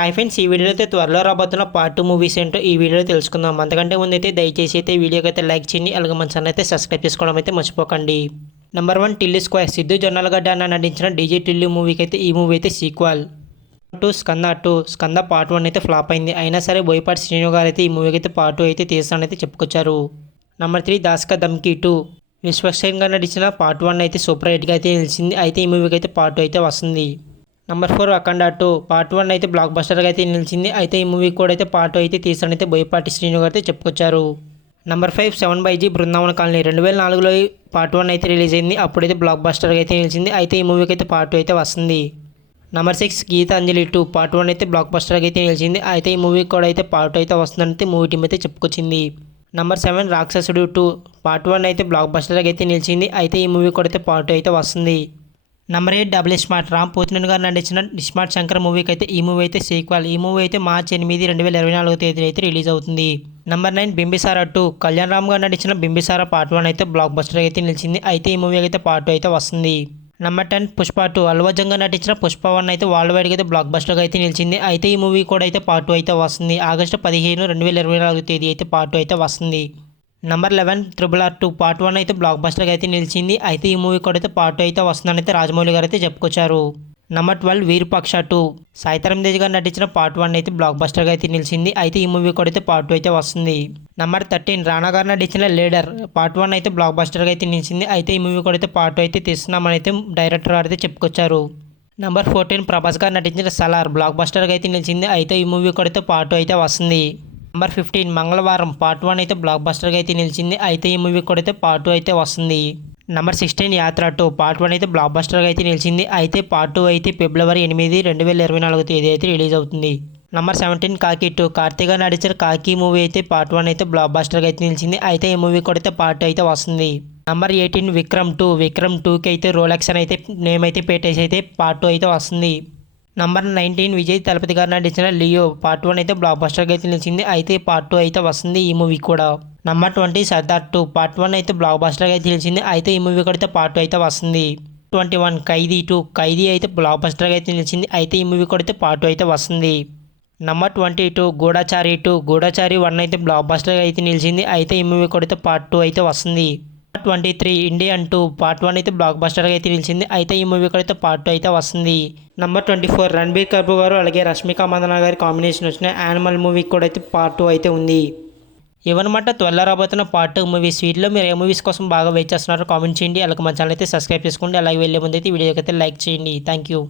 Hi friends, ఈ వీడియోలో అయితే త్వరలో రాబోతున్న పార్ట్ 2 మూవీస్ ఏంటో ఈ వీడియోలో తెలుసుకుందాం. అంతకంటే ముందు అయితే దయచేసి అయితే వీడియోకి అయితే లైక్ చేయండి, అలాగే మన ఛానల్ అయితే సబ్స్క్రైబ్ చేసుకోవడం అయితే మర్చిపోకండి. Number 1 Tilly square. Siddhu Jonnalagadda అన్న నటించిన డీజే టిల్లీ మూవీకి అయితే ఈ మూవీ అయితే సీక్వల్. స్కంద పార్ట్ 1 అయితే ఫ్లాప్ అయింది. అయినా సరే బోయపాటి శ్రీను గారు అయితే ఈ మూవీకి అయితే పార్ట్ 2 అయితే తీస్తానైతే చెప్పుకొచ్చారు. నెంబర్ 3 దాస్కా ధమ్కీ 2. విశ్వక్సేన్ గారు నటించిన పార్ట్ 1 అయితే సూపర్ హిట్గా అయితే నిలిచింది. అయితే ఈ మూవీకి అయితే పార్ట్ 2 అయితే వస్తుంది. నెంబర్ 4 అఖండ 2. పార్ట్ 1 అయితే బ్లాక్ బస్టర్గా అయితే నిలిచింది. అయితే ఈ మూవీ కూడా అయితే పార్ట్ 2 అయితే తీసానైతే బోయపాటి శ్రీను గారు అయితే చెప్పుకొచ్చారు. Number 5 7/G Brindavana colony. 2004లో పార్ట్ 1 అయితే రిలీజ్ అయింది. అప్పుడైతే బ్లాక్ బస్టర్గా అయితే నిలిచింది. అయితే ఈ మూవీకి అయితే పార్ట్ 2 అయితే వస్తుంది. నెంబర్ 6 గీతాంజలి 2. పార్ట్ 1 అయితే బ్లాక్ బస్టర్గా అయితే నిలిచింది. అయితే ఈ మూవీ కూడా అయితే పార్ట్ 2 అయితే వస్తుందంటే మూవీ టీం అయితే చెప్పుకొచ్చింది. నెంబర్ 7 రాక్షసుడు 2. పార్ట్ 1 అయితే బ్లాక్ బస్టర్గా అయితే నిలిచింది. అయితే ఈ మూవీ కూడా అయితే పార్ట్ 2 అయితే వస్తుంది. Number 8 double smart. Ram Pothineni garu నటించిన స్మార్ట్ శంకర్ మూవీకి అయితే ఈ మూవీ అయితే సీక్వల్. ఈ మూవీ అయితే మార్చి 8, 2024 తేదీ అయితే రిలీజ్ అవుతుంది. నెంబర్ 9 బింబిసారా 2. కళ్యాణ్ రామ్ గారు నటించిన బింబిసారా పార్ట్ 1 అయితే బ్లాక్ బస్టర్ అయితే నిలిచింది. అయితే ఈ మూవీ అయితే పార్ట్ 2 అయితే వస్తుంది. నెంబర్ 10 పుష్ప 2. అల్లు అర్జున్ గారు నటించిన పుష్ప 1 అయితే వరల్డ్ వైడ్గా అయితే బ్లాక్ బస్టర్గా అయితే నిలిచింది. అయితే ఈ మూవీ కూడా అయితే పార్ట్ 2 అయితే వస్తుంది. ఆగస్టు 15, 2024 తేదీ అయితే పార్ట్ 2 అయితే వస్తుంది. Number 11 RRR 2. పార్ట్ 1 అయితే బ్లాక్ బస్టర్గా అయితే నిలిచింది. అయితే ఈ మూవీ కూడా అయితే పార్ట్ 2 అయితే వస్తుందని అయితే రాజమౌళి గారు అయితే చెప్పుకొచ్చారు. నెంబర్ 12 వీరపక్ష 2. సాయిధరమ్ తేజ్ గారు నటించిన పార్ట్ 1 అయితే బ్లాక్ బస్టర్గా అయితే నిలిచింది. అయితే ఈ మూవీ కూడా అయితే పార్ట్ 2 అయితే వస్తుంది. నెంబర్ 13 రానా గారు నటించిన లీడర్. పార్ట్ 1 అయితే బ్లాక్ బస్టర్గా అయితే నిలిచింది. అయితే ఈ మూవీ కూడా అయితే పార్ట్ 2 అయితే తీస్తున్నామని అయితే డైరెక్టర్ గారు అయితే చెప్పుకొచ్చారు. నెంబర్ 14 ప్రభాస్ గారు నటించిన సలార్. బ్లాక్ బస్టర్గా అయితే నిలిచింది. అయితే ఈ మూవీ కూడా అయితే పార్ట్ 2 అయితే వస్తుంది. నెంబర్ 15 మంగళవారం. పార్ట్ 1 అయితే బ్లాక్ బస్టర్గా అయితే నిలిచింది. అయితే ఈ మూవీ కూడా అయితే పార్ట్ 2 అయితే వస్తుంది. నెంబర్ 16 యాత్ర 2. పార్ట్ 1 అయితే బ్లాక్ బస్టర్గా అయితే నిలిచింది. అయితే పార్ట్ 2 అయితే ఫిబ్రవరి 8, 2024 తేదీ అయితే రిలీజ్ అవుతుంది. నెంబర్ 17 కాకి 2. కార్తీక్ గారు నటించిన కాకి మూవీ అయితే పార్ట్ 1 అయితే బ్లాక్ బస్టర్గా అయితే నిలిచింది. అయితే ఈ మూవీ కూడా అయితే పార్ట్ 2 అయితే వస్తుంది. నెంబర్ 18 విక్రమ్ 2. విక్రమ్ 2కి అయితే రోలెక్స్ అని అయితే నేమ్ అయితే పెట్టేసి అయితే పార్ట్ 2 అయితే వస్తుంది. నెంబర్ 19 విజయ్ తలపతి గారు నటించిన లియో. పార్ట్ 1 అయితే బ్లాక్ బస్టర్గా అయితే నిలిచింది. అయితే పార్ట్ 2 అయితే వస్తుంది ఈ మూవీ కూడా. నెంబర్ 20 సర్దార్ 2. పార్ట్ 1 అయితే బ్లాక్ బస్టర్గా అయితే నిలిచింది. అయితే ఈ మూవీ కూడా అయితే పార్ట్ 2 అయితే వస్తుంది. 21 ఖైదీ 2. ఖైదీ అయితే బ్లాక్ బస్టర్గా అయితే నిలిచింది. అయితే ఈ మూవీ కూడా అయితే పార్ట్ 2 అయితే వస్తుంది. నెంబర్ 22 గూఢచారి 2. గూఢచారి 1 అయితే బ్లాక్ బస్టర్గా అయితే నిలిచింది. అయితే ఈ మూవీ కూడా అయితే పార్ట్ 2 అయితే వస్తుంది. 23 ఇండియన్ 2. పార్ట్ 1 అయితే బ్లాక్ బస్టర్గా అయితే నిలిచింది. అయితే ఈ మూవీ కూడా అయితే పార్ట్ 2 అయితే వస్తుంది. నెంబర్ 24 రణబీర్ కపూర్ గారు అలాగే రష్మిక మందన గారి కాంబినేషన్ వచ్చిన యానిమల్ మూవీ కూడా అయితే పార్ట్ 2 అయితే ఉంది. ఇవన్నమాట త్వరలో రాబోతున్న పార్ట్ 2 మూవీస్. వీటిలో మీరు ఏ మూవీస్ కోసం బాగా వెయిట్ చేస్తున్నారో కామెంట్ చేయండి. అలాగే మన ఛానల్ అయితే సబ్స్క్రైబ్ చేసుకోండి. అలాగే వెళ్ళే ముందు అయితే వీడియోకి అయితే లైక్ చేయండి. Thank you.